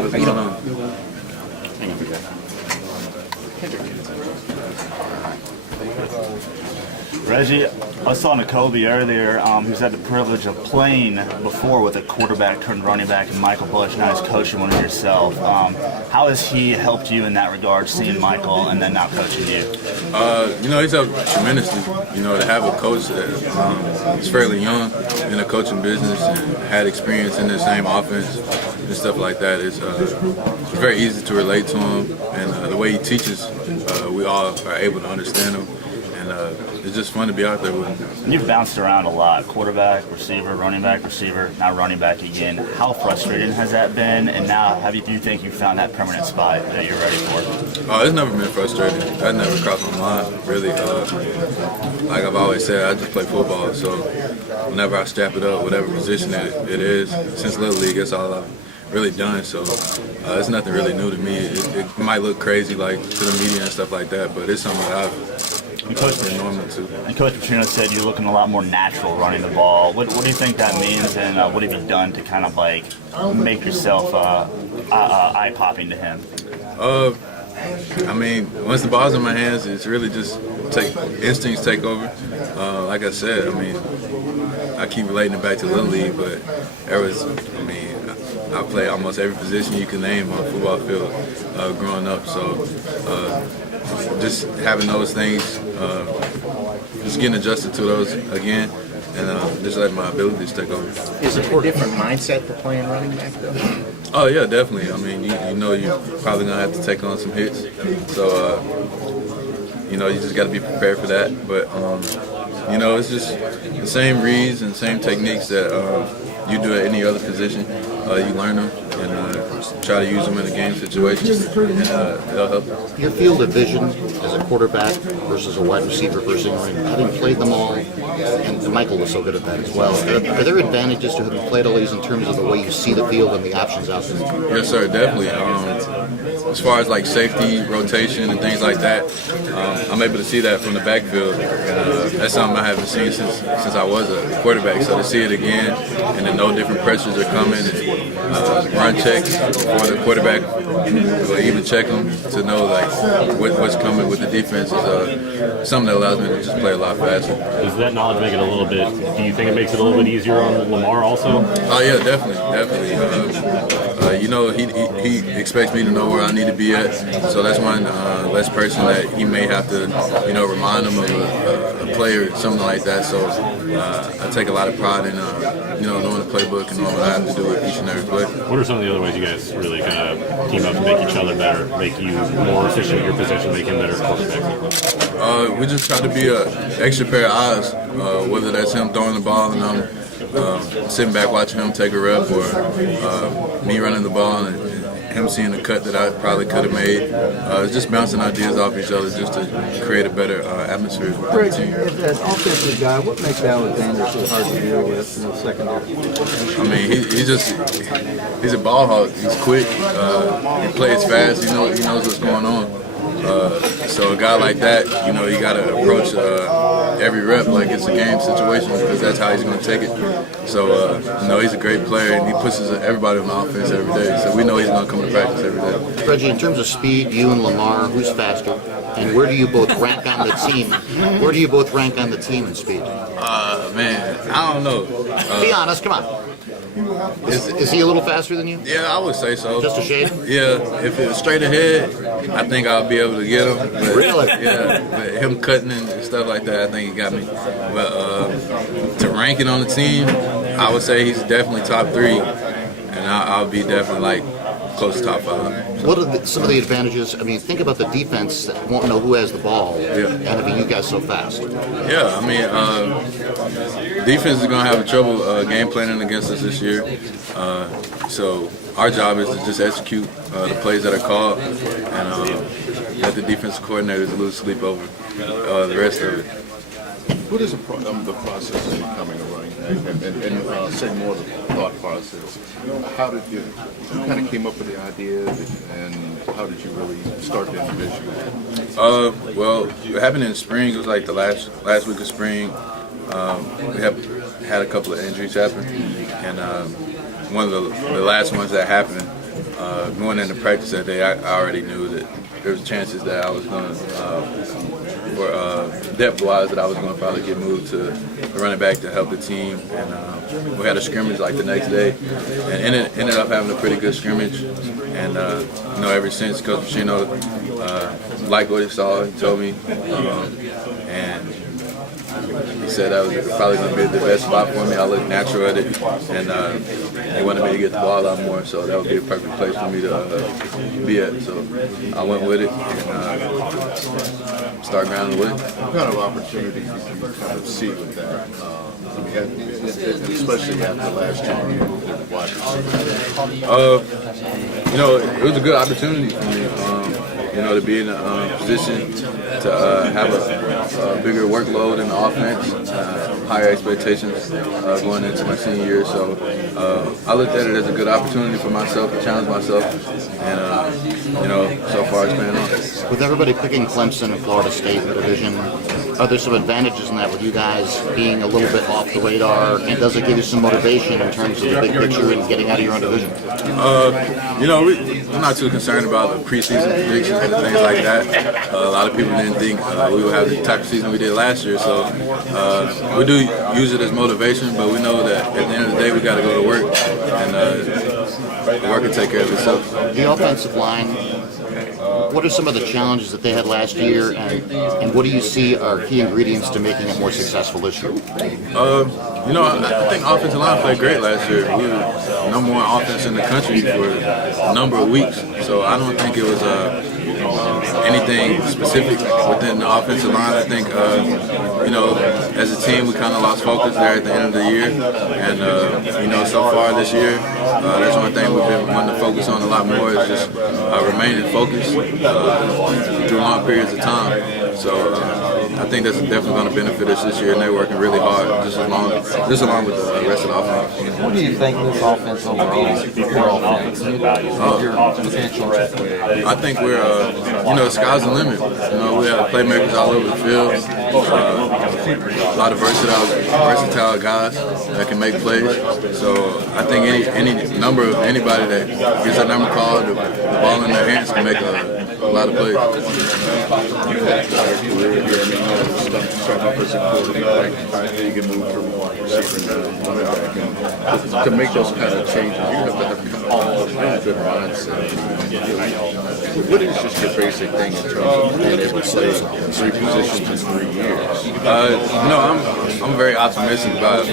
What's going on? Reggie, I was talking to Kobe earlier, who's had the privilege of playing before with a quarterback turned running back, and Michael Bush, now he's coaching one of yourself. How has he helped you in that regard, seeing Michael and then now coaching you? He's helped tremendously. To have a coach that is fairly young in the coaching business and had experience in the same offense and stuff like that, it's very easy to relate to him. And the way he teaches, we all are able to understand him. And it's just fun to be out there with him. You've bounced around a lot, quarterback, receiver, running back, receiver, now running back again. How frustrating has that been? And now, do you think you found that permanent spot that you're ready for? It's never been frustrating. That never crossed my mind, really. Like I've always said, I just play football, so whenever I strap it up, whatever position it is, since Little League, that's all I've really done. So it's nothing really new to me. It might look crazy, like, to the media and stuff like that, but it's something that I've And Coach Petrino said you're looking a lot more natural running the ball. What do you think that means, and what have you done to kind of like make yourself eye-popping to him? Once the ball's in my hands, it's really just instincts take over. Like I said, I keep relating it back to Little League, but I play almost every position you can name on the football field growing up. So just having those things, just getting adjusted to those again, and just letting my abilities take over. Is it a different mindset for playing running back, though? Oh, yeah, definitely. You're probably going to have to take on some hits. So, you just got to be prepared for that. But, it's just the same reads and same techniques that you do at any other position. You learn them and try to use them in a game situation, and it'll help. Your field of vision as a quarterback versus a wide receiver versus having played them all, and Michael was so good at that as well. Are there advantages to having played all these in terms of the way you see the field and the options out there? Yes, sir, definitely. As far as like safety, rotation, and things like that, I'm able to see that from the backfield. That's something I haven't seen since I was a quarterback. So to see it again, and to know different pressures are coming, and run checks for the quarterback, or even check them to know like what's coming with the defense is something that allows me to just play a lot faster. Does that knowledge make it a little bit? Do you think it makes it a little bit easier on Lamar also? Oh yeah, definitely. He expects me to know where I need to be at, so that's one less person that he may have to, remind him of a player, something like that. So I take a lot of pride in, knowing the playbook and knowing what I have to do with each and every play. What are some of the other ways you guys really kind of team up to make each other better, make you more efficient at your position, make him better quarterback? We just try to be an extra pair of eyes, whether that's him throwing the ball and I'm sitting back watching him take a rep, or me running the ball and him seeing the cut that I probably could have made. It's just bouncing ideas off each other just to create a better atmosphere. Reggie, as an offensive guy, what makes Alexander so hard to deal with in the second half? He's a ball hawk. He's quick. He plays fast. He knows what's going on. So a guy like that, you got to approach every rep like it's a game situation, because that's how he's going to take it. So, he's a great player, and he pushes everybody on the offense every day. So we know he's going to come to practice every day. Reggie, in terms of speed, you and Lamar, who's faster? And where do you both rank on the team? Where do you both rank on the team in speed? Man, I don't know. Be honest, come on. Is he a little faster than you? Yeah, I would say so. Just a shade? Yeah, if it was straight ahead, I think I'll be able to get him. But, really? Yeah, but him cutting and stuff like that, I think he got me. But to rank it on the team, I would say he's definitely top 3, and I'll be definitely like close to top 5. What are some of the advantages? Think about the defense that won't know who has the ball, and you guys so fast. Yeah, defense is going to have trouble game planning against us this year. So our job is to just execute the plays that are called, and let the defensive coordinators lose sleep over the rest of it. What is the process of becoming a running back, and say more the thought process? How did you kind of came up with the idea, and how did you really start to envision it? Well, it happened in spring. It was like the last week of spring. We had a couple of injuries happen, and one of the last ones that happened, going into practice that day, I already knew that there was chances that I was going to, for depth-wise, that I was going to probably get moved to the running back to help the team. And we had a scrimmage like the next day, and ended up having a pretty good scrimmage. And you know, ever since, Coach Pacino liked what he saw. He told me, and he said that was probably going to be the best spot for me. I looked natural at it, and he wanted me to get the ball a lot more, so that would be a perfect place for me to be at. So I went with it and started grounding with it. What kind of opportunities did you kind of see with that? Especially after last year, you did the wide receiver. You know, it was a good opportunity for me. You know, to be in a position to have a bigger workload in the offense, higher expectations going into my senior year. So I looked at it as a good opportunity for myself to challenge myself, and you know, so far it's paying off. With everybody picking Clemson and Florida State in the division, are there some advantages in that with you guys being a little bit off the radar, and does it give you some motivation in terms of the big picture and getting out of your own division? You know, I'm not too concerned about the preseason predictions and things like that. A lot of people didn't think we would have the type of season we did last year, so we do use it as motivation, but we know that at the end of the day we got to go to work, and the work can take care of itself. The offensive line, what are some of the challenges that they had last year, and what do you see are key ingredients to making it more successful this year? You know, I think offensive line played great last year. We were number one offense in the country for a number of weeks, so I don't think it was anything specific within the offensive line. I think, you know, as a team, we kind of lost focus there at the end of the year, and you know, so far this year, that's one thing we've been wanting to focus on a lot more is just remaining focused through long periods of time. So I think that's definitely going to benefit us this year, and they're working really hard, just along with the rest of the offense. What do you think this offense overall is? Your potential? I think we're, you know, the sky's the limit. You know, we have playmakers all over the field, a lot of versatile guys that can make plays. So I think any number of anybody that gets a number called, the ball in their hands can make a lot of plays. Starting off as a quarterback, you can move from wide receiver to running back, and to make those kind of changes, you have to have a good mindset. What is just your basic thing in terms of being able to play 3 positions in 3 years? You know, I'm very optimistic about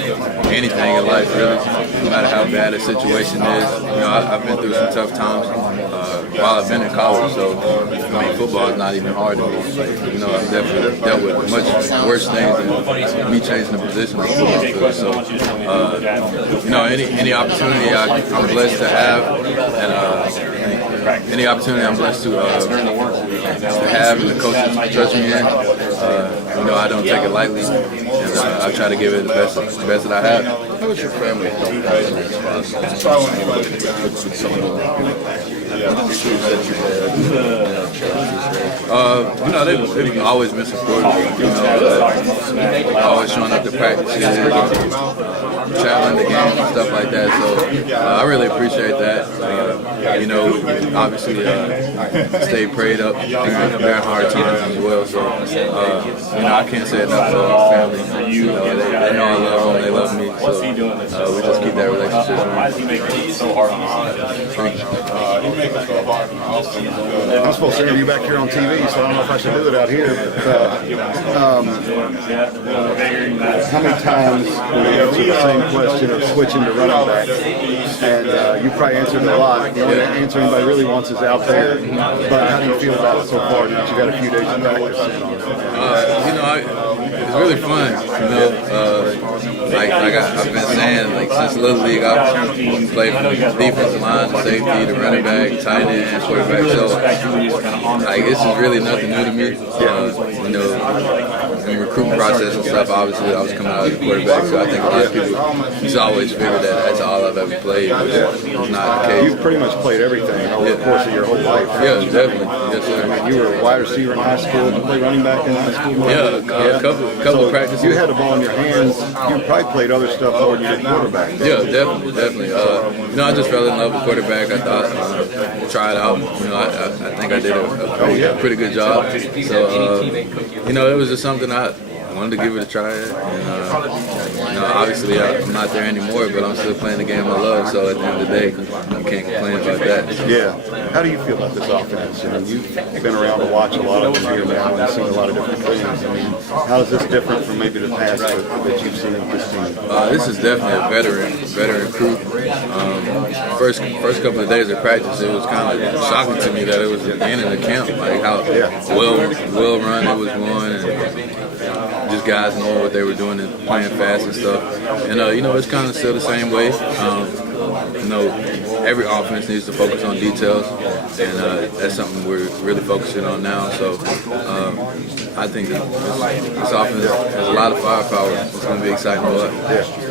anything in life, really. No matter how bad a situation is. You know, I've been through some tough times while I've been in college, so I mean, football is not even hard to me. You know, I've definitely dealt with much worse things than me changing the position on the football field. So, you know, any opportunity I'm blessed to have, and any opportunity I'm blessed to have, and the coaches trust me in, you know, I don't take it lightly, and I try to give it the best that I have. How was your family help in this process? With some of the issues that you had, challenges there? You know, they've always been supportive. You know, always showing up to practices, traveling to games and stuff like that. So I really appreciate that. You know, obviously stay prayed up during very hard times as well. So you know, I can't say enough for our family. You know, they know I love them. They love me. So we just keep that relationship. Why is he making it so hard on us? I'm supposed to interview back here on TV, so I don't know if I should do it out here. But how many times do we answer the same question of switching to running back? And you probably answered it a lot. The only answer anybody really wants is out there. But how do you feel about it so far now that you've got a few days of practice? You know, it's really fun. You know, like I've been saying, like since Little League, I've played from defensive line to safety to running back, tight end, quarterback. So like this is really nothing new to me. You know, in the recruiting process and stuff, obviously I was coming out as a quarterback, so I think a lot of people just always figured that that's all I've ever played, but it's not the case. You've pretty much played everything over the course of your whole life. Yeah, definitely. Yes, sir. I mean, you were a wide receiver in high school. Did you play running back in high school? Yeah, a couple of practices. You had the ball in your hands. You were probably probably played other stuff more than you did quarterback. Yeah, definitely. I just fell in love with quarterback. I thought try it out. I think I did a pretty good job. So it was just something I wanted to give it a try. And obviously I'm not there anymore, but I'm still playing the game I love. So at the end of the day, I can't complain about that. So. Yeah. How do you feel about this offense? I mean, you've been around to watch a lot of them here now and seen a lot of different things. I mean, how is this different from maybe the past that you've seen with this team? This is definitely a veteran crew. First couple of days of practice, it was kind of shocking to me that it was the beginning of the camp, like how well run it was going, and just guys knowing what they were doing and playing fast and stuff. And it's kind of still the same way. Every offense needs to focus on details, and that's something we're really focusing on now. So I think this offense has a lot of firepower. It's going to be exciting to watch. Yeah.